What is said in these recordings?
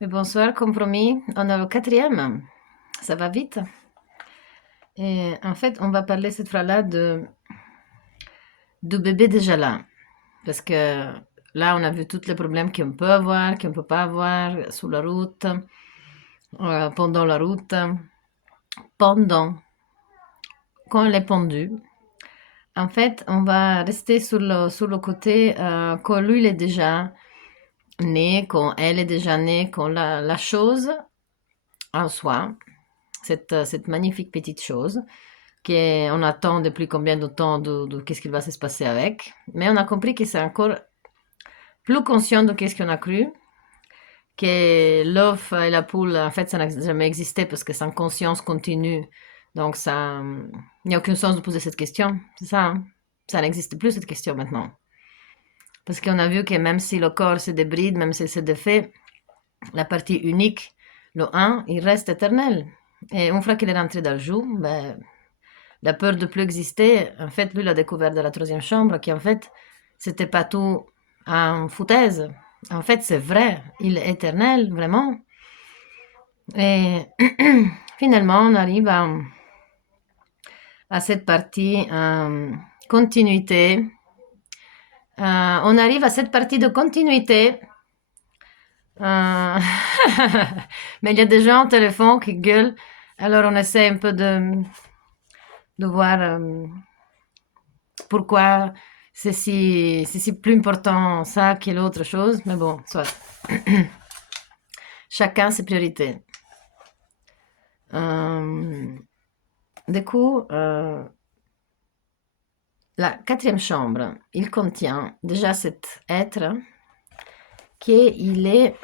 Mais bonsoir, comme promis, on est au quatrième. Ça va vite. Et en fait, on va parler cette fois-là de bébé déjà là. Parce que là, on a vu tous les problèmes qu'on peut avoir, qu'on ne peut pas avoir sur la route, pendant la route, pendant, quand elle est pendue. En fait, on va rester sur le côté quand lui il est déjà né, quand elle est déjà née, quand la chose en soi, cette magnifique petite chose, qu'on attend depuis combien de temps de qu'est-ce qu'il va se passer avec. Mais on a compris que c'est encore plus conscient de qu'est-ce qu'on a cru, que l'œuf et la poule, en fait, ça n'a jamais existé parce que c'est en conscience continue. Donc, ça, il n'y a aucun sens de poser cette question. C'est ça, hein? Ça n'existe plus, cette question maintenant. Parce qu'on a vu que même si le corps se débride, même s'il se défait, la partie unique, le un, il reste éternel. Et une fois qu'il est rentré dans le joug, ben, la peur de plus exister, en fait, lui, il a découvert de la troisième chambre qu'en fait, c'était pas tout en foutaise. En fait, c'est vrai, il est éternel, vraiment. Et finalement, on arrive à cette partie continuité. On arrive à cette partie de continuité. Euh, Mais il y a des gens au téléphone qui gueulent, alors on essaie un peu de voir pourquoi c'est si plus important ça que l'autre chose, mais bon, soit. Chacun ses priorités. Euh, du coup, la quatrième chambre, il contient déjà cet être qu'il est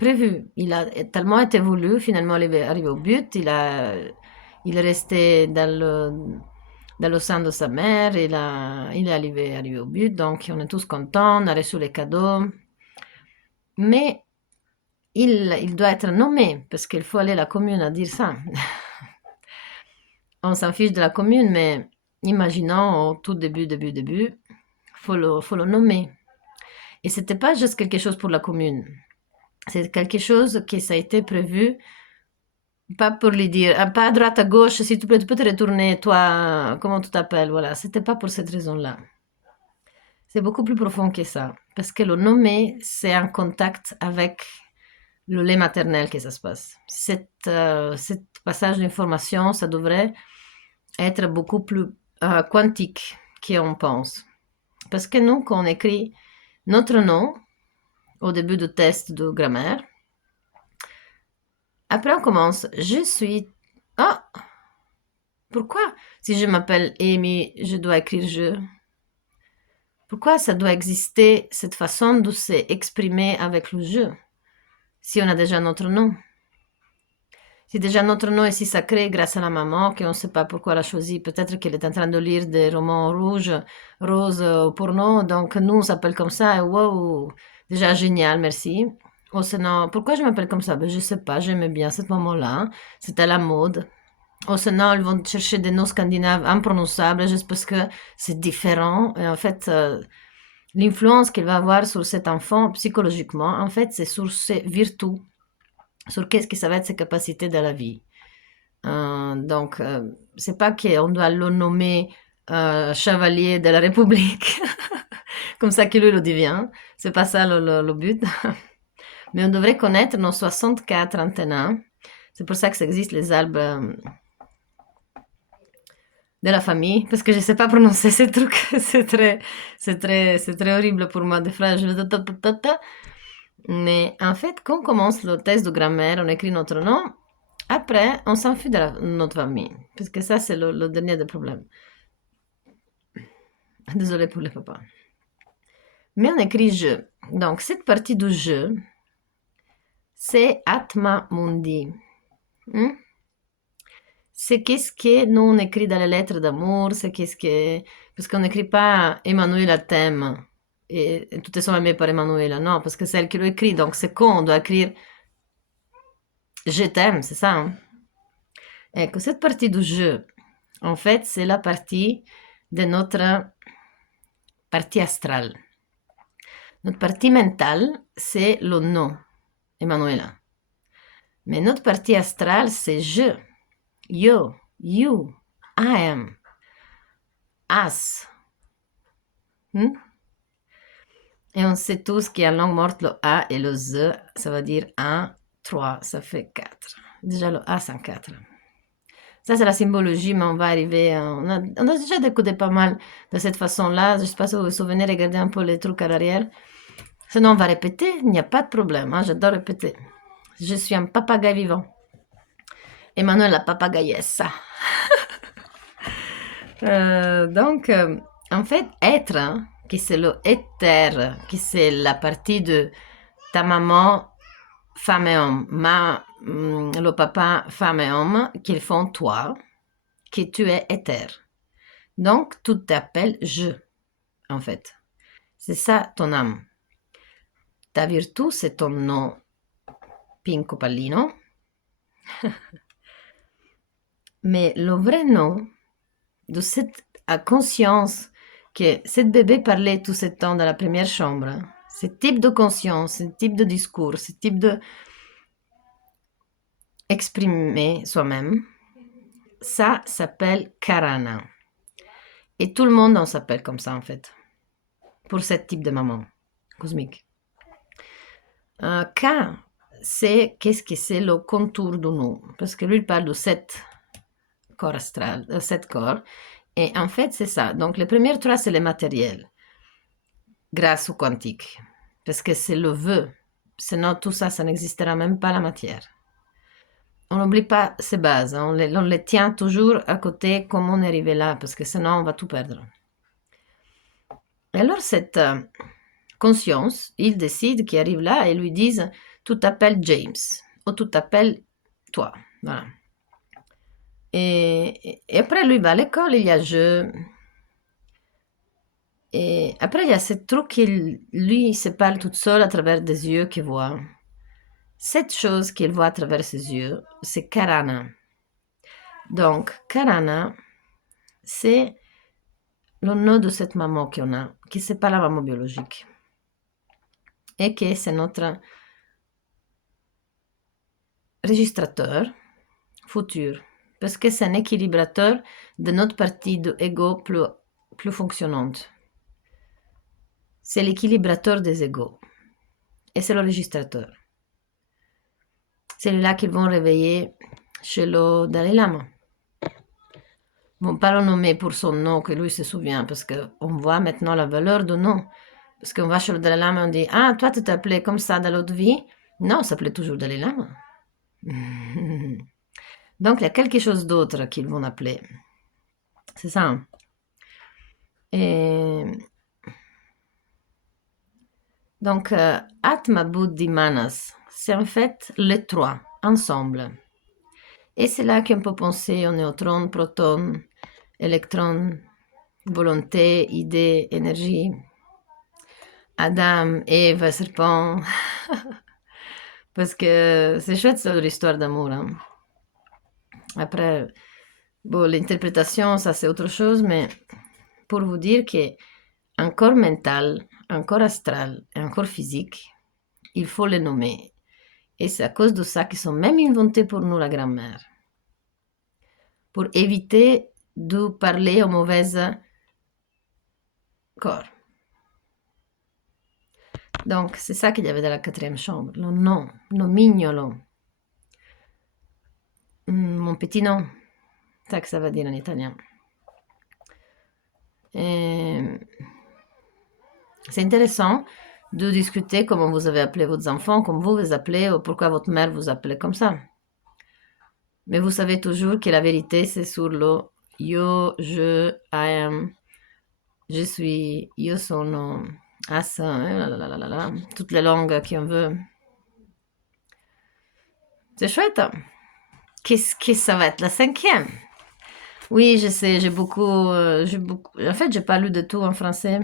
prévu. Il a tellement été voulu, finalement, il est arrivé au but, il est resté dans le sein de sa mère, il est arrivé au but, donc on est tous contents, on a reçu les cadeaux. Mais il doit être nommé, parce qu'il faut aller à la commune à dire ça. On s'en fiche de la commune, mais imaginons au tout début, faut le nommer. Et c'était pas juste quelque chose pour la commune. C'est quelque chose qui ça a été prévu, pas pour lui dire, ah, pas à droite, à gauche, s'il te plaît, tu peux te retourner, toi, comment tu t'appelles, voilà. C'était pas pour cette raison-là. C'est beaucoup plus profond que ça. Parce que le nommer, c'est en contact avec le lait maternel que ça se passe. Cet passage d'information, ça devrait être beaucoup plus quantique qu'on pense. Parce que nous, quand on écrit notre nom au début du test de grammaire, après on commence, je suis... Ah, pourquoi si je m'appelle Amy, je dois écrire je? Pourquoi ça doit exister cette façon de s'exprimer avec le je, si on a déjà notre nom? Si déjà notre nom est si sacré grâce à la maman qu'on ne sait pas pourquoi elle a choisi, peut-être qu'elle est en train de lire des romans roses au porno, donc nous on s'appelle comme ça, et wow, déjà génial, merci. Ou sinon, pourquoi je m'appelle comme ça? Ben, je sais pas, j'aimais bien ce moment-là, c'était la mode. Ou sinon, ils vont chercher des noms scandinaves imprononçables juste parce que c'est différent. Et en fait, l'influence qu'il va avoir sur cet enfant psychologiquement, en fait, c'est sur ses vertus, sur qu'est-ce que ça va être ses capacités dans la vie. Donc, c'est pas qu'on doit le nommer chevalier de la République, comme ça que lui le devient. C'est pas ça le but. Mais on devrait connaître nos 64 antennas. C'est pour ça que ça existe les arbres de la famille, parce que je sais pas prononcer ces trucs. C'est très horrible pour moi, des phrases. Mais en fait, quand on commence le test de grammaire, on écrit notre nom. Après, on s'enfuit de notre famille, parce que ça, c'est le dernier des problèmes. Désolée pour les papas. Mais on écrit je. Donc, cette partie du je, c'est Atma Mundi. Hmm? C'est qu'est-ce que nous on écrit dans les lettres d'amour, c'est qu'est-ce que... Parce qu'on n'écrit pas Emmanuela t'aime, et toutes sont aimées par Emmanuela, non, parce que c'est elle qui l'écrit, donc c'est quand on doit écrire je t'aime, c'est ça, hein? Et que cette partie du je, en fait, c'est la partie de notre partie astrale. Notre partie mentale, c'est le nom, Emanuela. Mais notre partie astrale, c'est je, yo, you, I am, us. Hmm? Et on sait tous qu'en langue morte, le A et le Z, ça veut dire 1, 3, ça fait 4. Déjà, le A, c'est 4. Ça, c'est la symbologie, mais on va arriver. On a déjà décodé pas mal de cette façon-là. Je ne sais pas si vous vous souvenez, regardez un peu les trucs à l'arrière. Sinon, on va répéter, il n'y a pas de problème. Hein, j'adore répéter. Je suis un papagaï vivant. Emmanuel la papagayessa. Donc, en fait, être, hein, qui c'est le éther, qui c'est la partie de ta maman, femme et homme, le papa, femme et homme, qu'ils font toi, que tu es éther. Donc, tu t'appelles je, en fait. C'est ça ton âme. Ta virtù, c'est ton nom, Pinco Pallino. Mais le vrai nom de cette conscience que cette bébé parlait tout ce temps dans la première chambre, ce type de conscience, ce type de discours, ce type de exprimer soi-même, ça s'appelle Karana. Et tout le monde en s'appelle comme ça en fait, pour ce type de maman cosmique. K, c'est qu'est-ce que c'est le contour de nous, parce que lui il parle de 7 corps astral, 7 corps, et en fait c'est ça. Donc les premières 3 c'est les matériels, grâce au quantique, parce que c'est le vœu. Sinon tout ça, ça n'existera même pas la matière. On n'oublie pas ces bases, hein. On les tient toujours à côté comme on est arrivé là, parce que sinon on va tout perdre. Et alors cette conscience, il décide qu'il arrive là et lui disent tu t'appelles James ou tu t'appelles toi. Voilà. Et après lui va à l'école, il y a jeu. Et après il y a ce truc qu'il lui il se parle toute seule à travers des yeux qu'il voit. Cette chose qu'il voit à travers ses yeux, c'est Karana. Donc Karana, c'est le nom de cette maman qu'on a, qui c'est pas la maman biologique. Et que c'est notre registrateur futur, parce que c'est un équilibrateur de notre partie de ego plus fonctionnante. C'est l'équilibrateur des égos. Et c'est le registrateur. C'est là qu'ils vont réveiller chez le Dalai Lama. Ils vont pas le nommer pour son nom, que lui se souvient, parce qu'on voit maintenant la valeur du nom. Parce qu'on va chez le Dalai Lama et on dit ah, toi tu t'appelais comme ça dans l'autre vie. Non, ça s'appelait toujours Dalai Lama. Donc il y a quelque chose d'autre qu'ils vont appeler. C'est ça. Et donc, Atma Buddhi Manas, c'est en fait les trois, ensemble. Et c'est là qu'on peut penser aux neutrons, protons, électrons, volonté, idée, énergie. Adam, Ève, serpent. Parce que c'est chouette ça, l'histoire d'amour. Hein. Après, bon, l'interprétation, ça c'est autre chose, mais pour vous dire qu'un corps mental, un corps astral et un corps physique, il faut les nommer. Et c'est à cause de ça qu'ils sont même inventés pour nous, la grammaire. Pour éviter de parler au mauvais corps. Donc, c'est ça qu'il y avait dans la quatrième chambre. Le nom, nomignolo. Mon petit nom. C'est ça que ça veut dire en italien. Et c'est intéressant de discuter comment vous avez appelé vos enfants, comme vous vous appelez, ou pourquoi votre mère vous appelait comme ça. Mais vous savez toujours que la vérité, c'est sur le yo, je, I am, je suis, io sono, as, toutes les langues qu'on veut. C'est chouette. Hein? Qu'est-ce que ça va être la cinquième? Oui, je sais, j'ai beaucoup. En fait, j'ai pas lu de tout en français.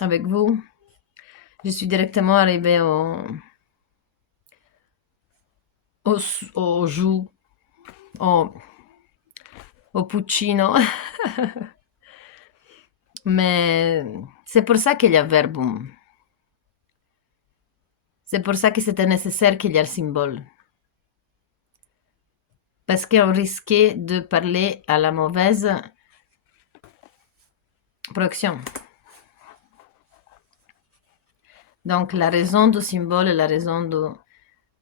Avec vous. Je suis directement arrivée au jus, au puccino. Mais c'est pour ça qu'il y a verbum. C'est pour ça que c'était nécessaire qu'il y ait le symbole. Parce qu'on risquait de parler à la mauvaise production. Donc la raison du symbole est la raison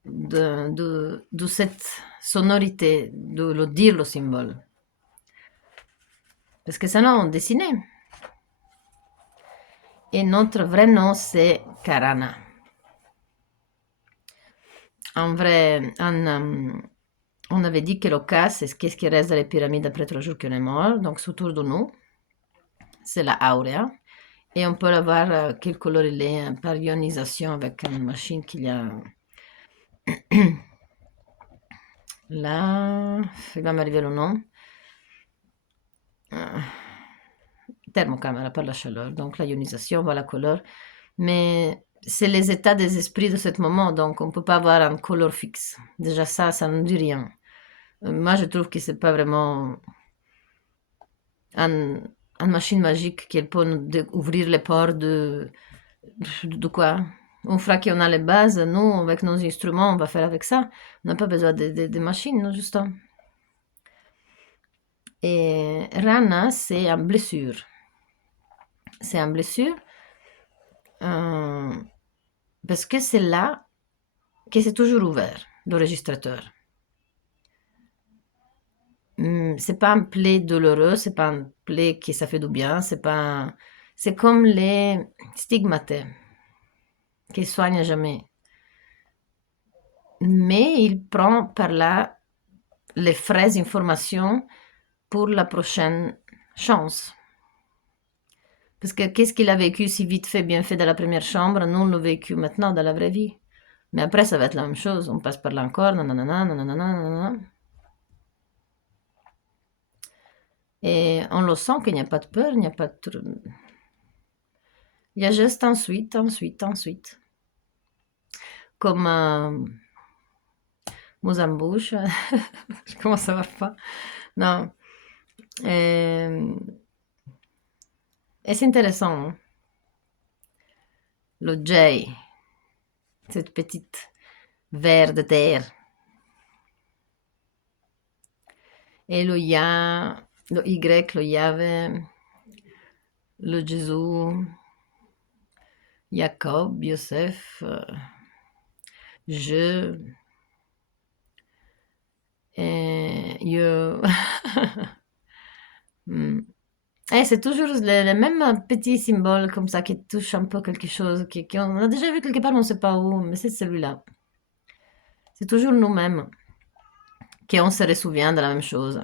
de cette sonorité, de le dire le symbole. Parce que sinon on dessinait. Et notre vrai nom c'est Karana. En vrai, on avait dit que le cas, c'est qu'est-ce qui reste dans les pyramides après 3 jours qu'on est mort. Donc, autour de nous, c'est la aurea. Et on peut avoir quel couleur il est par ionisation avec une machine qu'il y a là. Il va m'arriver le nom. Thermocaméra par la chaleur. Donc, la ionisation, voilà la couleur. Mais c'est les états des esprits de ce moment. Donc, on ne peut pas avoir une couleur fixe. Déjà, ça ne dit rien. Moi, je trouve que c'est pas vraiment une machine magique qui peut nous ouvrir les portes de quoi? On fera qu'on a les bases, nous, avec nos instruments, on va faire avec ça. On n'a pas besoin de machines, non, justement. Et Rana, c'est une blessure. C'est une blessure parce que c'est là que c'est toujours ouvert, le registrateur. C'est pas un plaie douloureux, c'est pas un plaie qui ça fait du bien, c'est comme les stigmates qui soignent jamais. Mais il prend par là les fraises informations pour la prochaine chance. Parce que qu'est-ce qu'il a vécu si vite fait, bien fait dans la première chambre, nous on l'a vécu maintenant dans la vraie vie. Mais après, ça va être la même chose. On passe par là encore, nanana, nanana, nanana. Et on le sent qu'il n'y a pas de peur, il n'y a pas de... Il y a juste ensuite, ensuite, ensuite. Comme Mozambique, je commence à voir pas. Non. Et c'est intéressant, hein. Le J, cette petite ver de terre. Et le Ya, le Y, le Yahvé, le Jésus, Jacob, Yosef, je, et je. Et c'est toujours les mêmes petits symboles comme ça qui touchent un peu quelque chose, on a déjà vu quelque part, on ne sait pas où, mais c'est celui-là. C'est toujours nous-mêmes qu'on se souvient de la même chose.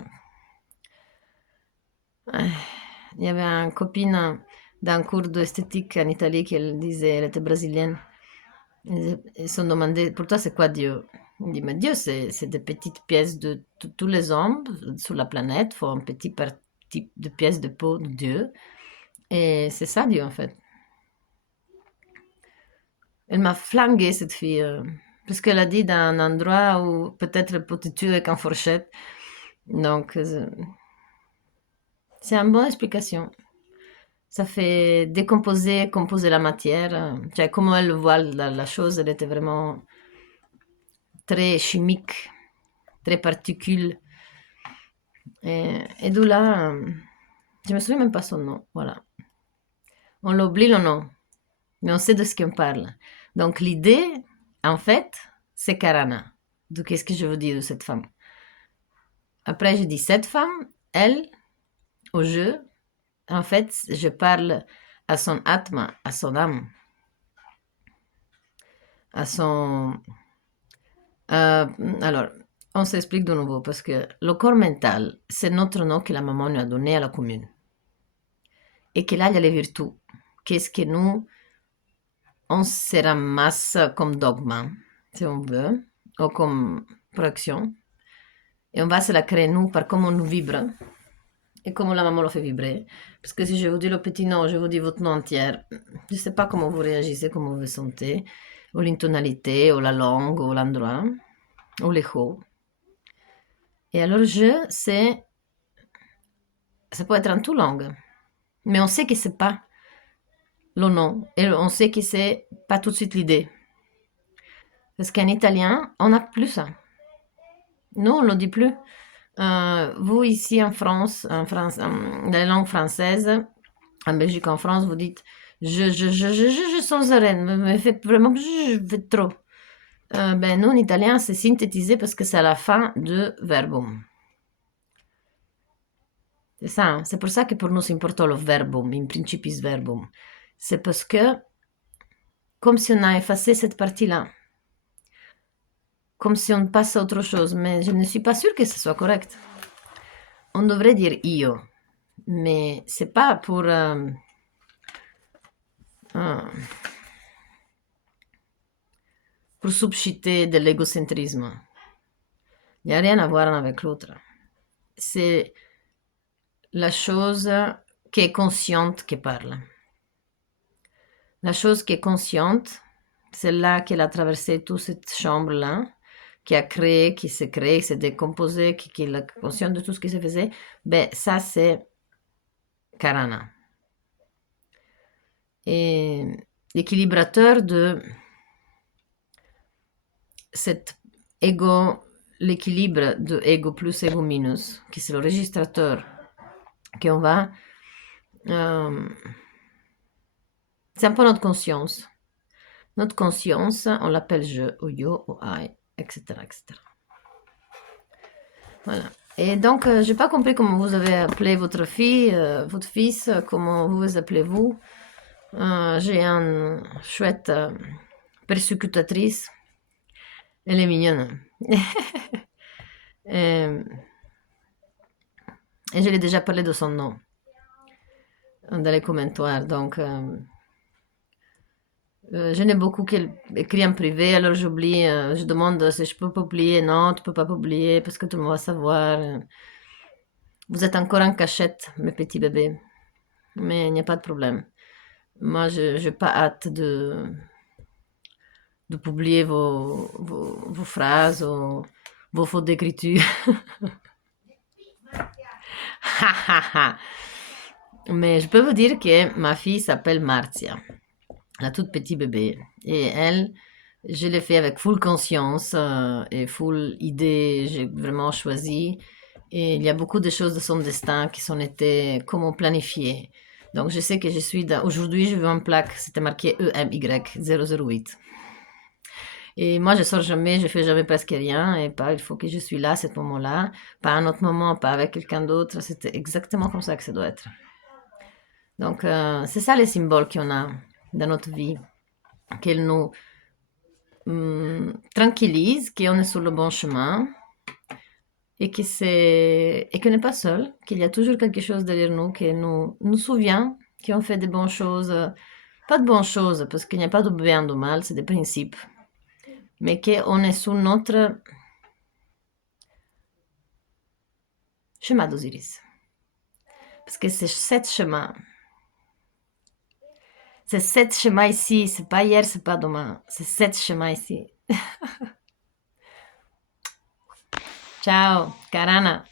Il y avait une copine d'un cours d'esthétique en Italie qui elle disait, elle était brésilienne. Ils se sont demandé, pour toi, c'est quoi Dieu? Il dit, mais Dieu, c'est des petites pièces de tous les hommes sur la planète, font un petit parti de pièces de peau de Dieu. Et c'est ça Dieu, en fait. Elle m'a flingué, cette fille, parce qu'elle a dit dans un endroit où peut-être elle peut te tuer avec une fourchette. Donc, c'est une bonne explication. Ça fait décomposer, composer la matière. Cioè, comment elle voit la chose, elle était vraiment très chimique, très particule. Et d'où là, je me souviens même pas son nom, voilà. On l'oublie le nom, mais on sait de ce qu'on parle. Donc l'idée, en fait, c'est Karana. Donc qu'est-ce que je veux dire de cette femme? Après, je dis cette femme, elle, au jeu, en fait, je parle à son atma, à son âme, à son... alors, on s'explique de nouveau parce que le corps mental, c'est notre nom que la maman nous a donné à la commune. Et que là, il y a les vertus. Qu'est-ce que nous, on se ramasse comme dogme, si on veut, ou comme projection. Et on va se la créer nous par comment on nous vibre et comment la maman le fait vibrer. Parce que si je vous dis le petit nom, je vous dis votre nom entier, je ne sais pas comment vous réagissez, comment vous vous sentez, ou l'intonalité, ou la langue, ou l'endroit, ou l'écho. Et alors, ça peut être en toute langue. Mais on sait que c'est pas le nom. Et on sait que c'est pas tout de suite l'idée. Parce qu'en italien, on n'a plus ça. Nous, on ne le dit plus. Vous, ici en France, dans les langues françaises, en Belgique, en France, vous dites je sans arrêt, me fait vraiment je fais trop. Ben, nous, en italien, c'est synthétisé parce que c'est à la fin de verbum. C'est ça, hein. C'est pour ça que pour nous, c'est important le verbum, in principis verbum. C'est parce que, comme si on a effacé cette partie-là, comme si on passe à autre chose, mais je ne suis pas sûre que ce soit correct. On devrait dire io, mais c'est pas pour susciter de l'égocentrisme. Il n'y a rien à voir avec l'autre. C'est la chose qui est consciente qui parle. La chose qui est consciente, c'est là qu'elle a traversé toute cette chambre-là, qui a créé, qui s'est créé, qui s'est décomposé, qui est consciente de tout ce qui se faisait, ben ça c'est Karana. Et l'équilibrateur de cet ego, l'équilibre de ego plus ego minus, qui c'est le registrateur qu'on va... c'est un peu notre conscience. Notre conscience, on l'appelle je, ou yo, ou I, etc., etc. Voilà. Et donc, j'ai pas compris comment vous avez appelé votre fille, votre fils, comment vous vous appelez-vous. J'ai une chouette persécutatrice. Elle est mignonne. et, et je l'ai déjà parlé de son nom dans les commentaires. Donc, je n'ai beaucoup qu'elle écrit en privé, alors j'oublie. Je demande si je peux publier. Non, tu peux pas publier parce que tout le monde va savoir. Vous êtes encore en cachette, mes petits bébés. Mais il n'y a pas de problème. Moi, je n'ai pas hâte de publier vos phrases ou vos fautes d'écriture. Mais je peux vous dire que ma fille s'appelle Marzia, la toute petite bébé. Et elle, je l'ai fait avec full conscience et full idée. J'ai vraiment choisi. Et il y a beaucoup de choses de son destin qui sont été comme planifiées. Donc je sais que je suis dans... Aujourd'hui, je veux une plaque, c'était marqué EMY008. Et moi, je sors jamais, je fais jamais presque rien, et pas, il faut que je suis là à ce moment-là, pas à un autre moment, pas avec quelqu'un d'autre. C'était exactement comme ça que ça doit être. Donc, c'est ça les symboles qu'on a dans notre vie, qu'elles nous tranquillisent, qu'on est sur le bon chemin, et et qu'on n'est pas seul, qu'il y a toujours quelque chose derrière nous qui nous souvient qu'on fait des bonnes choses, pas de bonnes choses, parce qu'il n'y a pas de bien ou de mal, c'est des principes, mais qu'on est sur notre chemin d'Osiris. Parce que c'est sept chemins. C'est sept chemins ici, c'est pas hier, c'est pas demain, c'est sept chemins ici. Ciao, Karana.